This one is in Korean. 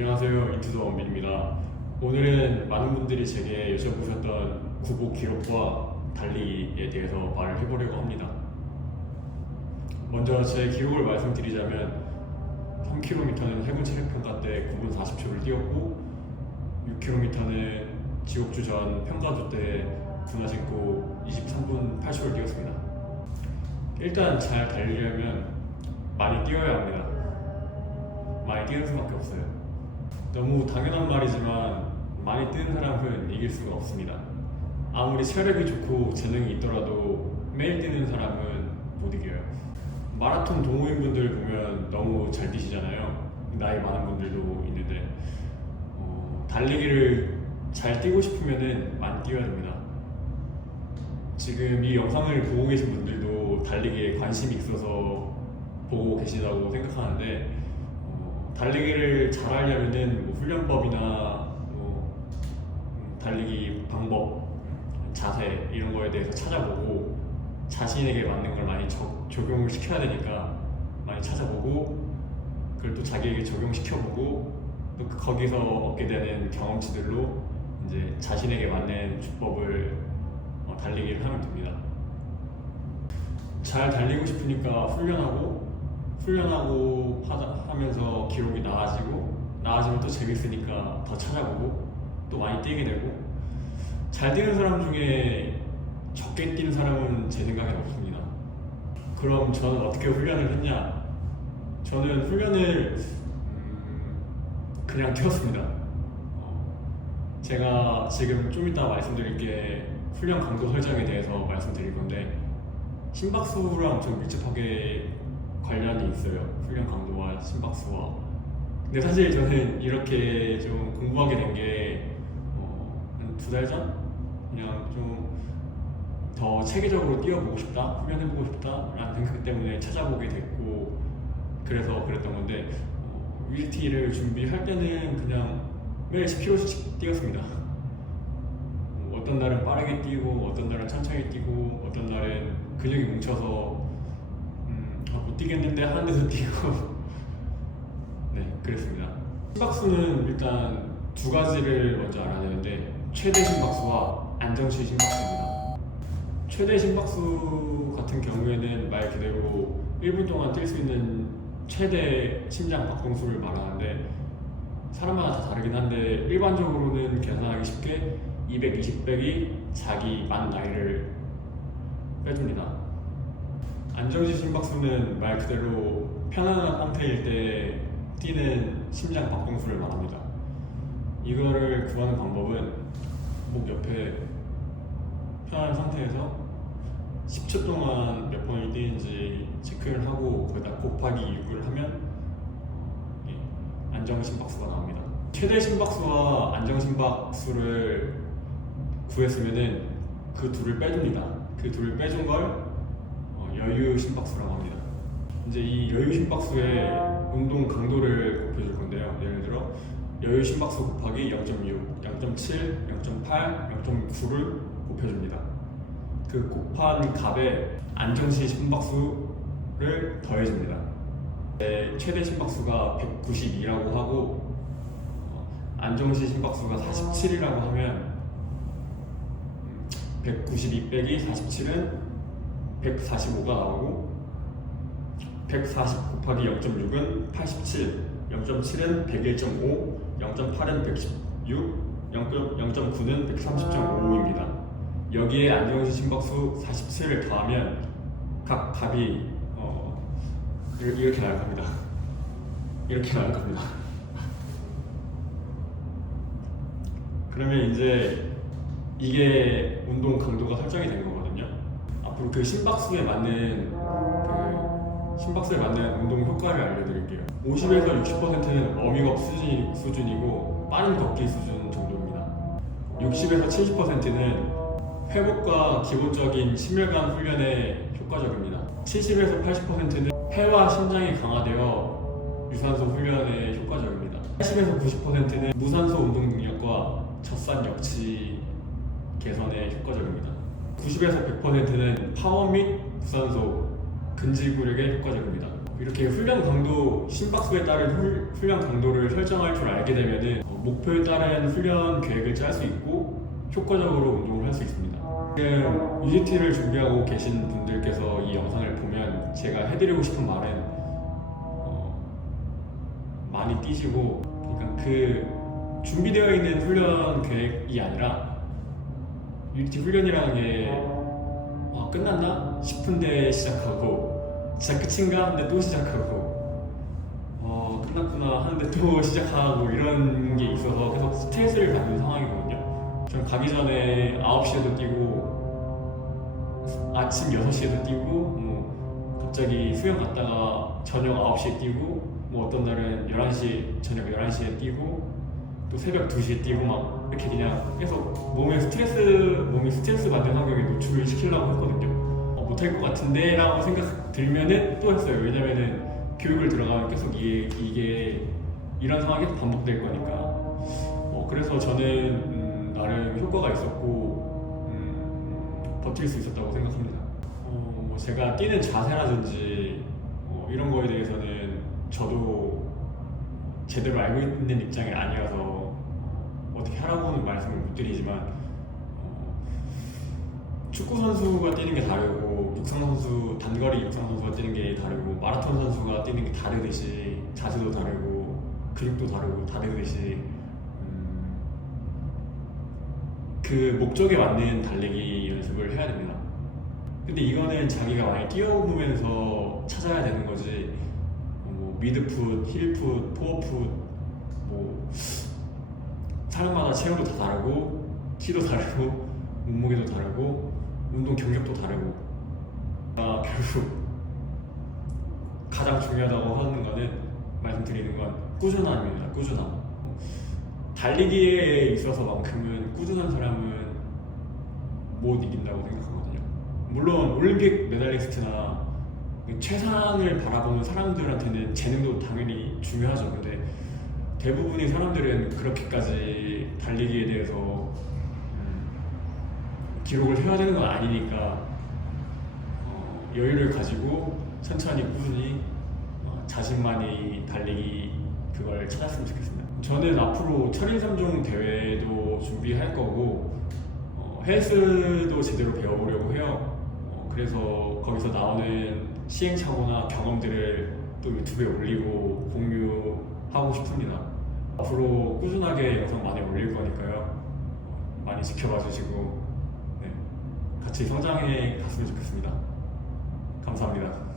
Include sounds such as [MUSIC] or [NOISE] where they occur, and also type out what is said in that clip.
안녕하세요 인투더 원빈입니다. 오늘은 많은 분들이 제게 여쭤보셨던 구보 기록과 달리기에 대해서 말을 해보려고 합니다. 먼저 제 기록을 말씀드리자면 3km는 해군 체력평가 때 9분 40초를 뛰었고 6km는 지옥주 전 평가조 때 군화 신고 23분 8초를 뛰었습니다. 일단 잘 달리려면 많이 뛰어야 합니다. 많이 뛰는 수밖에 없어요. 너무 당연한 말이지만 많이 뛰는 사람은 이길 수가 없습니다. 아무리 체력이 좋고 재능이 있더라도 매일 뛰는 사람은 못 이겨요. 마라톤 동호인분들 보면 너무 잘 뛰시잖아요. 나이 많은 분들도 있는데 어, 달리기를 잘 뛰고 싶으면은 많이 뛰어야 됩니다. 지금 이 영상을 보고 계신 분들도 달리기에 관심이 있어서 보고 계시다고 생각하는데 어, 달리기를 잘하려면은 뭐 훈련법이나 뭐 음, 달리기 방법, 자세 이런 거에 대해서 찾아보고 자신에게 맞는 걸 많이 적- 적용을 시켜야 되니까 많이 찾아보고 그걸 또 자기에게 적용시켜보고 또 그- 거기서 얻게 되는 경험치들로 이제 자신에게 맞는 주법을 어, 달리기를 하면 됩니다. 잘 달리고 싶으니까 훈련하고 훈련하고 하면서 기록이 나아지고 나아지면 또 재밌으니까 더 찾아보고 또 많이 뛰게 되고 잘 뛰는 사람 중에 적게 뛰는 사람은 제 생각엔 없습니다. 그럼 저는 어떻게 훈련을 했냐? 저는 훈련을 음, 그냥 뛰었습니다. 어, 제가 지금 좀 이따 말씀드릴 게 훈련 강도 설정에 대해서 말씀드릴 건데 심박수랑 엄청 밀접하게 관련이 있어요. 훈련 강도와 심박수와. 근데 사실 저는 이렇게 좀 공부하게 된게 어, 두달 전? 그냥 좀 더 체계적으로 뛰어보고 싶다, 훈련해보고 싶다라는 생각 때문에 찾아보게 됐고 그래서 그랬던 건데 어, UT를 준비할 때는 그냥 매일 10km씩 뛰었습니다. 뭐 어떤 날은 빠르게 뛰고 어떤 날은 천천히 뛰고 어떤 날은 근육이 뭉쳐서 못 뛰겠는데 하는 데서 뛰고. [LAUGHS] 네 그랬습니다. 심박수는 일단 두 가지를 먼저 알아야 되는데 최대 심박수와 안정시 심박수입니다. 최대 심박수 같은 경우에는 말 그대로 1분 동안 뛸 수 있는 최대 심장 박동수를 말하는데 사람마다 다 다르긴 한데 일반적으로는 계산하기 쉽게 220 빼기 자기 만 나이를 빼줍니다. 안정시 심박수는 말 그대로 편안한 상태일 때 뛰는 심장 박동수를 말합니다. 이거를 구하는 방법은 목 옆에 편안한 상태에서 10초 동안 몇 번을 뛰는지 체크를 하고 거기다 곱하기 6을 하면 어, 예, 안정 심박수가 나옵니다. 최대 심박수와 안정 심박수를 구했으면은 그 둘을 빼줍니다. 그 둘을 빼준 걸 어, 여유 심박수라고 합니다. 이제 이 여유 심박수의 운동 강도를 곱해줄 건데요. 예를 들어 여유 심박수 곱하기 0.6, 0.7, 0.8, 0.9를 곱해줍니다. 그 곱한 값에 안정시 심박수를 더해줍니다. 네, 최대 심박수가 192라고 하고 어, 안정시 심박수가 47이라고 하면 192 빼기 47은 145가 나오고 140 곱하기 0.6은 87, 0.7은 101.5, 0.8은 116, 0.9는 130.5입니다. 여기에 안정시 심박수 47을 더하면 각 값이 어, 이렇게 나올 겁니다. 이렇게 나올 겁니다. 그러면 이제 이게 운동 강도가 설정이 된 거거든요. 앞으로 그 심박수에 맞는 그 심박수에 맞는 운동 효과를 알려드릴게요. 50에서 60%는 워밍업 수준, 수준이고 빠른 걷기 수준 정도입니다. 60에서 70%는 회복과 기본적인 심혈관 훈련에 효과적입니다. 70에서 80%는 폐와 심장이 강화되어 유산소 훈련에 효과적입니다. 80에서 90%는 무산소 운동 능력과 젖산 역치 개선에 효과적입니다. 90에서 100%는 파워 및 무산소 근지구력에 효과적입니다. 이렇게 훈련 강도 심박수에 따른 훌- 훈련 강도를 설정할 줄 알게 되면은 어, 목표에 따른 훈련 계획을 짤 수 있고 효과적으로 운동을 할 수 있습니다. 지금 UGT를 준비하고 계신 분들께서 이 영상을 보면 제가 해드리고 싶은 말은 어, 많이 뛰시고 그러니까 그 준비되어 있는 훈련 계획이 아니라 UGT 훈련이라는 게 아, 끝났나 싶은데 시작하고 진짜 끝인가 하는데 또 시작하고 어, 끝났구나 하는데 또 [LAUGHS] 시작하고 이런 게 있어서 계속 스트레스를 받는 상황이거든요. 전 가기 전에 9시에도 뛰고 아침 6시에도 뛰고 뭐 갑자기 수영 갔다가 저녁 9시에 뛰고 뭐 어떤 날은 11시 저녁 11시에 뛰고 또 새벽 2시에 뛰고 막 이렇게 그냥 계속 몸에 스트레스 몸이 스트레스 받는 환경에 노출을 시키려고 했거든요. 어, 못할 것 같은데 라고 생각 들면은 또 했어요. 왜냐면은 교육을 들어가면 계속 이게, 이게 이런 상황이 계속 반복될 거니까. 어, 그래서 저는 음, 나름 효과가 있었고 음, 버틸 수 있었다고 생각합니다. 어, 뭐 제가 뛰는 자세라든지 어, 이런 거에 대해서는 저도 제대로 알고 있는 입장이 아니어서 어떻게 하라고는 말씀을 못 드리지만 어, 축구 선수가 뛰는 게 다르고 육상 선수 단거리 육상 선수가 뛰는 게 다르고 마라톤 선수가 뛰는 게 다르듯이 자세도 다르고 근육도 다르고 다르듯이 음, 그 목적에 맞는 달리기 연습을 해야 됩니다. 근데 이거는 자기가 많이 뛰어보면서 찾아야 되는 거지. 미드풋, 힐풋, 포어풋, 뭐 사람마다 체형도 다 다르고 키도 다르고 [LAUGHS] 몸무게도 다르고 운동 경력도 다르고. 아 결국 가장 중요하다고 하는 거는 말씀드리는 건 꾸준함입니다. 꾸준함. 달리기에 있어서만큼은 꾸준한 사람은 못 이긴다고 생각하거든요. 물론 올림픽 메달리스트나 최상을 바라보는 사람들한테는 재능도 당연히 중요하죠. 근데 대부분의 사람들은 그렇게까지 달리기에 대해서 음, 기록을 해야 되는 건 아니니까 어, 여유를 가지고 천천히 꾸준히 어, 자신만이 달리기 그걸 찾았으면 좋겠습니다. 저는 앞으로 철인삼종 대회도 준비할 거고 어, 헬스도 제대로 배워보려고 해요. 어, 그래서 거기서 나오는 시행착오나 경험들을 또 유튜브에 올리고 공유하고 싶습니다. 앞으로 꾸준하게 영상 많이 올릴 거니까요. 어, 많이 지켜봐 주시고 네, 같이 성장해 갔으면 좋겠습니다. 감사합니다.